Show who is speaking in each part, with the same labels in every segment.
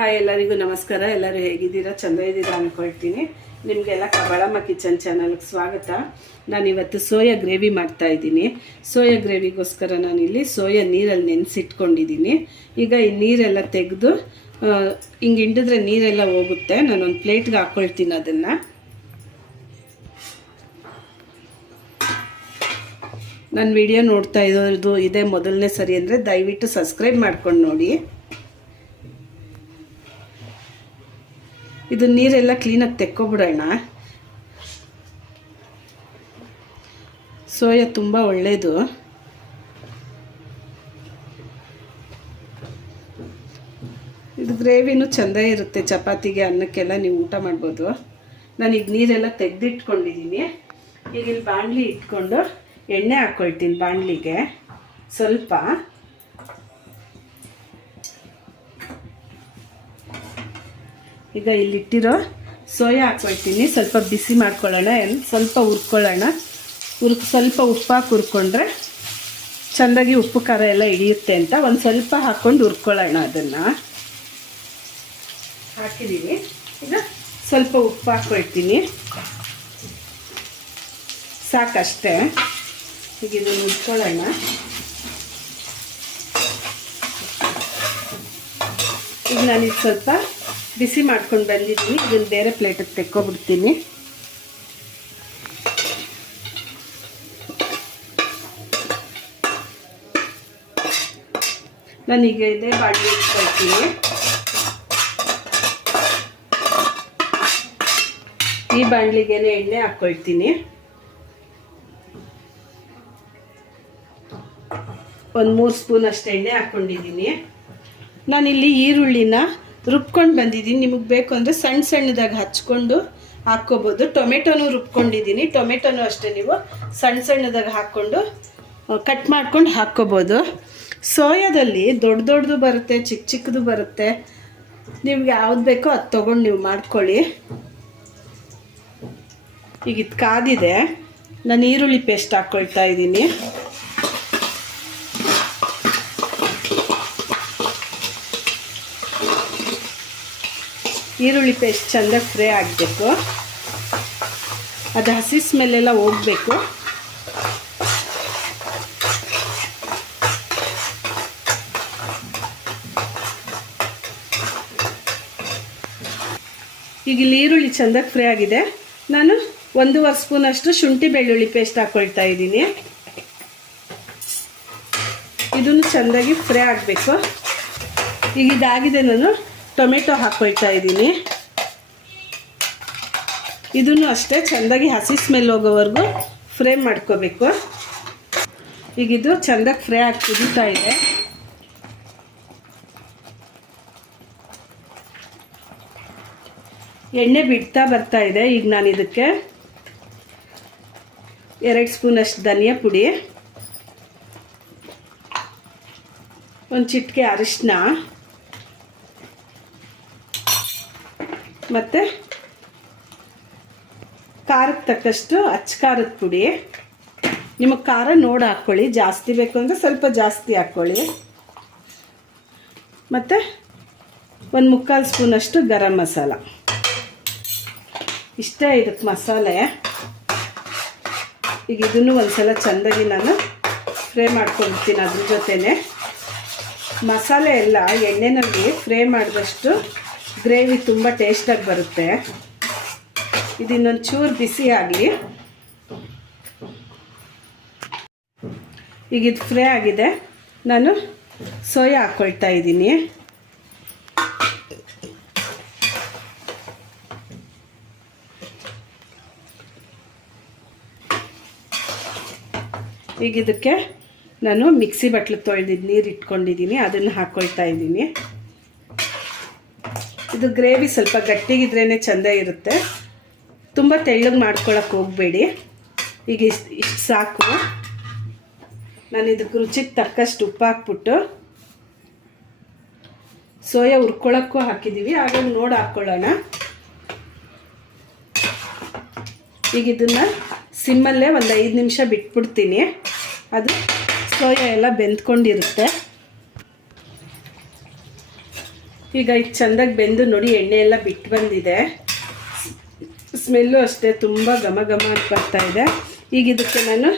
Speaker 1: Hi, ಎಲ್ಲರಿಗೂ ನಮಸ್ಕಾರ. ಎಲ್ಲರೂ ಹೇಗಿದ್ದೀರಾ? ಚಂದ ಇದ್ದೀರಾ ಅಂದ್ಕೊಳ್ತೀನಿ ನಿಮಗೆಲ್ಲ ಕಬಳಮ್ಮ ಕಿಚನ್ ಚಾನಲ್ಗೆ ಸ್ವಾಗತ. ನಾನು ಇವತ್ತು ಸೋಯಾ ಗ್ರೇವಿ ಮಾಡ್ತಾ ಇದ್ದೀನಿ. ಸೋಯಾ ಗ್ರೇವಿಗೋಸ್ಕರ ನಾನಿಲ್ಲಿ ಸೋಯಾ ನೀರಲ್ಲಿ ನೆನೆಸಿಟ್ಕೊಂಡಿದ್ದೀನಿ. ಈಗ ಈ ನೀರೆಲ್ಲ ತೆಗೆದು ಹಿಂಗೆ ಹಿಂಡಿದ್ರೆ ನೀರೆಲ್ಲ ಹೋಗುತ್ತೆ. ನಾನೊಂದು ಪ್ಲೇಟ್ಗೆ ಹಾಕ್ಕೊಳ್ತೀನಿ ಅದನ್ನು. ನನ್ನ ವಿಡಿಯೋ ನೋಡ್ತಾ ಇರೋದು ಇದೇ ಮೊದಲನೇ ಸರಿ ಅಂದರೆ ದಯವಿಟ್ಟು ಸಬ್ಸ್ಕ್ರೈಬ್ ಮಾಡ್ಕೊಂಡು ನೋಡಿ. ಇದು ನೀರೆಲ್ಲ ಕ್ಲೀನಾಗಿ ತೆಕ್ಕೊಬಿಡೋಣ. ಸೋಯಾ ತುಂಬ ಒಳ್ಳೆಯದು ಇದು ಗ್ರೇವಿನೂ ಚೆಂದ ಇರುತ್ತೆ, ಚಪಾತಿಗೆ, ಅನ್ನಕ್ಕೆಲ್ಲ ನೀವು ಊಟ ಮಾಡ್ಬೋದು. ನಾನೀಗ ನೀರೆಲ್ಲ ತೆಗೆದಿಟ್ಕೊಂಡಿದ್ದೀನಿ ಈಗ ಇಲ್ಲಿ ಬಾಣಲಿ ಇಟ್ಕೊಂಡು ಎಣ್ಣೆ ಹಾಕ್ಕೊಳ್ತೀನಿ ಬಾಣಲಿಗೆ. ಸ್ವಲ್ಪ. ಈಗ ಇಲ್ಲಿಟ್ಟಿರೋ ಸೋಯಾ ಹಾಕೊಳ್ತೀನಿ. ಸ್ವಲ್ಪ ಬಿಸಿ ಮಾಡ್ಕೊಳ್ಳೋಣ. ಸ್ವಲ್ಪ ಹುರ್ಕೊಳ್ಳೋಣ. ಹುರ್ಕ್, ಸ್ವಲ್ಪ ಉಪ್ಪು ಹಾಕಿ ಹುರ್ಕೊಂಡ್ರೆ ಚೆಂದಾಗಿ ಉಪ್ಪು, ಖಾರ ಎಲ್ಲ ಹಿಡಿಯುತ್ತೆ ಅಂತ ಒಂದು ಸ್ವಲ್ಪ ಹಾಕ್ಕೊಂಡು ಹುರ್ಕೊಳ್ಳೋಣ ಅದನ್ನು. ಹಾಕಿದ್ದೀನಿ ಈಗ ಸ್ವಲ್ಪ ಉಪ್ಪು ಹಾಕ್ಕೊಳ್ತೀನಿ ಸಾಕಷ್ಟೇ. ಈಗ ಇದನ್ನು ಹುರ್ಕೊಳ್ಳೋಣ. ಈಗ ನಾನಿದು ಸ್ವಲ್ಪ ಬಿಸಿ ಮಾಡ್ಕೊಂಡು ಬಂದಿದ್ದೀನಿ. ಇದನ್ನು ಬೇರೆ ಪ್ಲೇಟಿಗೆ ತೆಕ್ಕೊಬಿಡ್ತೀನಿ. ನಾನೀಗ ಇದೇ ಬಾಡಿ ಇಟ್ಕೊಳ್ತೀನಿ. ಈ ಬಾಣಲಿಗೆನೆ ಎಣ್ಣೆ ಹಾಕ್ಕೊಳ್ತೀನಿ ಒಂದು ಮೂರು ಸ್ಪೂನ್ ಅಷ್ಟು ಎಣ್ಣೆ ಹಾಕ್ಕೊಂಡಿದ್ದೀನಿ ನಾನಿಲ್ಲಿ ಈರುಳ್ಳಿನ ರುಬ್ಕೊಂಡು ಬಂದಿದ್ದೀನಿ. ನಿಮಗೆ ಬೇಕು ಅಂದರೆ ಸಣ್ಣ ಸಣ್ಣದಾಗಿ ಹಚ್ಕೊಂಡು ಹಾಕ್ಕೋಬೋದು. ಟೊಮೆಟೊನೂ ರುಬ್ಕೊಂಡಿದ್ದೀನಿ. ಟೊಮೆಟೊನೂ ಅಷ್ಟೇ ನೀವು ಸಣ್ಣ ಸಣ್ಣದಾಗಿ ಹಾಕ್ಕೊಂಡು ಕಟ್ ಮಾಡ್ಕೊಂಡು ಹಾಕ್ಕೋಬೋದು. ಸೋಯಾದಲ್ಲಿ ದೊಡ್ಡ ದೊಡ್ಡದು ಬರುತ್ತೆ ಚಿಕ್ಕ ಚಿಕ್ಕದು ಬರುತ್ತೆ. ನಿಮ್ಗೆ ಯಾವ್ದು ಬೇಕೋ ಅದು ತೊಗೊಂಡು ನೀವು ಮಾಡ್ಕೊಳ್ಳಿ. ಈಗ ಇದು ಕಾದಿದೆ. ನಾನು ಈರುಳ್ಳಿ ಪೇಸ್ಟ್ ಹಾಕ್ಕೊಳ್ತಾ ಇದ್ದೀನಿ. ಈರುಳ್ಳಿ ಪೇಸ್ಟ್ ಚೆಂದ ಫ್ರೈ ಆಗಬೇಕು. ಅದು ಹಸಿ ಸ್ಮೆಲ್ಲೆಲ್ಲ ಹೋಗಬೇಕು. ಈಗ ಇಲ್ಲಿ ಈರುಳ್ಳಿ ಚೆಂದಾಗಿ ಫ್ರೈ ಆಗಿದೆ. ನಾನು ಒಂದೂವರೆ ಸ್ಪೂನಷ್ಟು ಶುಂಠಿ ಬೆಳ್ಳುಳ್ಳಿ ಪೇಸ್ಟ್ ಹಾಕ್ಕೊಳ್ತಾ ಇದ್ದೀನಿ. ಇದನ್ನು ಚೆಂದಾಗಿ ಫ್ರೈ ಆಗಬೇಕು. ಈಗ ಇದಾಗಿದೆ ನಾನು ಟೊಮೆಟೊ ಹಾಕ್ಕೊಳ್ತಾ ಇದ್ದೀನಿ. ಇದನ್ನು ಅಷ್ಟೇ ಚೆಂದಾಗಿ ಹಸಿ ಸ್ಮೆಲ್ ಹೋಗೋವರೆಗೂ ಫ್ರೈ ಮಾಡ್ಕೋಬೇಕು. ಈಗ ಇದು ಚೆಂದಾಗಿ ಫ್ರೈ ಆಗಿ ಕುದೀತಾ ಇದೆ. ಎಣ್ಣೆ ಬಿಡ್ತಾ ಬರ್ತಾ ಇದೆ. ಈಗ ನಾನು ಇದಕ್ಕೆ ಎರಡು ಸ್ಪೂನಷ್ಟು ಧನಿಯಾ ಪುಡಿ, ಒಂದು ಚಿಟಿಕೆ ಅರಿಶಿನ ಮತ್ತು ಖಾರಕ್ಕೆ ತಕ್ಕಷ್ಟು ಅಚ್ಚಕಾರದ ಪುಡಿ. ನಿಮಗೆ ಖಾರ ನೋಡಿ ಹಾಕ್ಕೊಳ್ಳಿ ಜಾಸ್ತಿ ಬೇಕು ಅಂದರೆ ಸ್ವಲ್ಪ ಜಾಸ್ತಿ ಹಾಕ್ಕೊಳ್ಳಿ ಮತ್ತು ಒಂದು ಮುಕ್ಕಾಲು ಸ್ಪೂನಷ್ಟು ಗರಂ ಮಸಾಲ. ಇಷ್ಟೇ ಇದಕ್ಕೆ ಮಸಾಲೆ. ಈಗ ಇದನ್ನು ಒಂದು ಸಲ ಚೆಂದಾಗಿ ನಾನು ಫ್ರೈ ಮಾಡ್ಕೊಳ್ತೀನಿ ಅದ್ರ ಜೊತೆನೆ. ಮಸಾಲೆ ಎಲ್ಲ ಎಣ್ಣೆನಲ್ಲಿ ಫ್ರೈ ಮಾಡಿದಷ್ಟು ಗ್ರೇವಿ ತುಂಬ ಟೇಸ್ಟಾಗಿ ಬರುತ್ತೆ. ಇದು ಇನ್ನೊಂದು ಚೂರು ಬಿಸಿ ಆಗಲಿ. ಈಗ ಇದು ಫ್ರೈ ಆಗಿದೆ. ನಾನು ಸೋಯಾ ಹಾಕ್ಕೊಳ್ತಾ ಇದ್ದೀನಿ. ಈಗ ಇದಕ್ಕೆ ನಾನು ಮಿಕ್ಸಿ ಬಟ್ಲು ತೊಳೆದಿದ್ದು ನೀರು ಇಟ್ಕೊಂಡಿದ್ದೀನಿ. ಅದನ್ನು ಹಾಕ್ಕೊಳ್ತಾ ಇದ್ದೀನಿ. ಇದು ಗ್ರೇವಿ ಸ್ವಲ್ಪ ಗಟ್ಟಿಗಿದ್ರೇ ಚೆಂದ ಇರುತ್ತೆ. ತುಂಬ ತೆಳ್ಳಗೆ ಮಾಡ್ಕೊಳಕ್ಕೆ ಹೋಗಬೇಡಿ. ಈಗ ಇಷ್ಟು ಇಷ್ಟು ಸಾಕು. ನಾನು ಇದಕ್ಕೆ ರುಚಿಗೆ ತಕ್ಕಷ್ಟು ಉಪ್ಪು ಹಾಕ್ಬಿಟ್ಟು ಸೋಯಾ ಹುರ್ಕೊಳಕ್ಕೂ ಹಾಕಿದ್ದೀವಿ ಹಾಗೆ ನೋಡಿ ಹಾಕ್ಕೊಳ್ಳೋಣ ಈಗ ಇದನ್ನು ಸಿಮ್ಮಲ್ಲೇ ಒಂದು ಐದು ನಿಮಿಷ ಬಿಟ್ಬಿಡ್ತೀನಿ. ಅದು ಸೋಯಾ ಎಲ್ಲ ಬೆಂದ್ಕೊಂಡಿರುತ್ತೆ. ಈಗ ಇದು ಚೆಂದಾಗಿ ಬೆಂದು ನೋಡಿ ಎಣ್ಣೆ ಎಲ್ಲ ಬಿಟ್ಟು ಬಂದಿದೆ. ಸ್ಮೆಲ್ಲು ಅಷ್ಟೇ, ತುಂಬ ಘಮ ಘಮ ಅಂತ ಬರ್ತಾ ಇದೆ. ಈಗ ಇದಕ್ಕೆ ನಾನು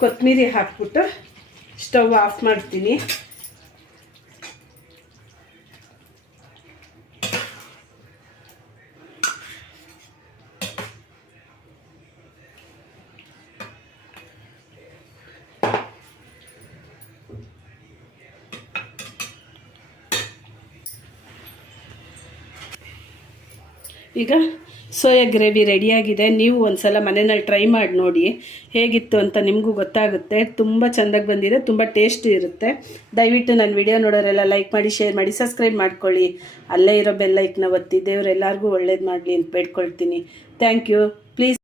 Speaker 1: ಕೊತ್ತಂಬರಿ ಹಾಕ್ಬಿಟ್ಟು ಸ್ಟವ್ ಆಫ್ ಮಾಡ್ತೀನಿ. ಈಗ ಸೋಯಾ ಗ್ರೇವಿ ರೆಡಿಯಾಗಿದೆ. ನೀವು ಒಂದ್ಸಲ ಮನೆಯಲ್ಲಿ ಟ್ರೈ ಮಾಡಿ ನೋಡಿ. ಹೇಗಿತ್ತು ಅಂತ ನಿಮಗೂ ಗೊತ್ತಾಗುತ್ತೆ. ತುಂಬ ಚೆಂದಾಗಿ ಬಂದಿದೆ. ತುಂಬ ಟೇಸ್ಟ್ ಇರುತ್ತೆ. ದಯವಿಟ್ಟು ನನ್ನ ವಿಡಿಯೋ ನೋಡೋರೆಲ್ಲ ಲೈಕ್ ಮಾಡಿ, ಶೇರ್ ಮಾಡಿ, ಸಬ್ಸ್ಕ್ರೈಬ್ ಮಾಡ್ಕೊಳ್ಳಿ. ಅಲ್ಲೇ ಇರೋ ಬೆಲ್ಲೈಕ್ನ ಒತ್ತಿ ದೇವ್ರು ಎಲ್ಲರಿಗೂ ಒಳ್ಳೇದು ಮಾಡಲಿ ಅಂತ ಬೇಡ್ಕೊಳ್ತೀನಿ. Thank you. ಪ್ಲೀಸ್